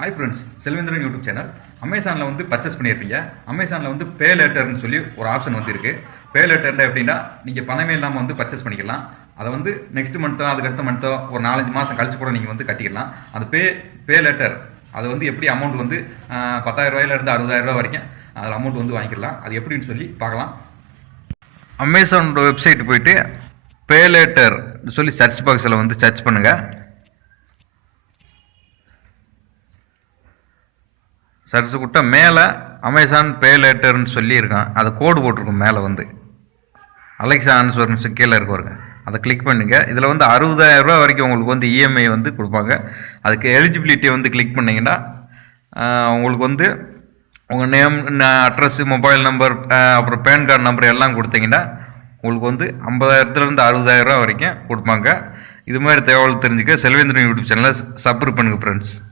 Hi friends, Selvendran YouTube channel. அமேசானில் வந்து purchase பண்ணியிருப்பீங்க. அமேசானில் வந்து பே லேட்டர்னு சொல்லி ஒரு ஆப்ஷன் வந்து இருக்குது. பே லேட்டர் எப்படின்னா, நீங்கள் பணமே இல்லாமல் வந்து பர்ச்சேஸ் பண்ணிக்கலாம். அதை வந்து நெக்ஸ்ட் மந்த்தோ அதுக்கடுத்த மந்த்தோ ஒரு 4-5 மாதம் கழிச்சு கூட நீங்கள் வந்து கட்டிக்கலாம். அந்த பே லேட்டர் அது வந்து எப்படி அமௌண்ட் வந்து 10,000 ரூபாயிலேருந்து 60,000 ரூபா வரைக்கும் அதில் அமௌண்ட் வந்து வாங்கிக்கலாம். அது எப்படின்னு சொல்லி பார்க்கலாம். அமேசானோட வெப்சைட் போயிட்டு பே லேட்டர் சொல்லி சர்ச் பாக்ஸில் வந்து சர்ச் பண்ணுங்கள். சர்ச் கொடுத்தா மேலே அமேசான் பே லேட்டர்னு சொல்லியிருக்கான். அது கோடு போட்டிருக்கும் மேலே வந்து அலெக்ஸா ஆன்சர்னு கீழே இருக்க வருங்க. அதை கிளிக் பண்ணுங்க. இதில் வந்து 60,000 ரூபா வரைக்கும் உங்களுக்கு வந்து இஎம்ஐ வந்து கொடுப்பாங்க. அதுக்கு எலிஜிபிலிட்டியை வந்து கிளிக் பண்ணிங்கன்னா உங்களுக்கு வந்து உங்கள் நேம், அட்ரஸ், மொபைல் நம்பர், அப்புறம் பேன் கார்டு நம்பர் எல்லாம் கொடுத்தீங்கன்னா உங்களுக்கு வந்து 50,000 60,000 ரூபா வரைக்கும் கொடுப்பாங்க. இது மாதிரி தகவல் தெரிஞ்சுக்க செல்வேந்திரன் யூடியூப் சேனலை சப்ஸ்கிரைப் பண்ணுங்கள் ஃப்ரெண்ட்ஸ்.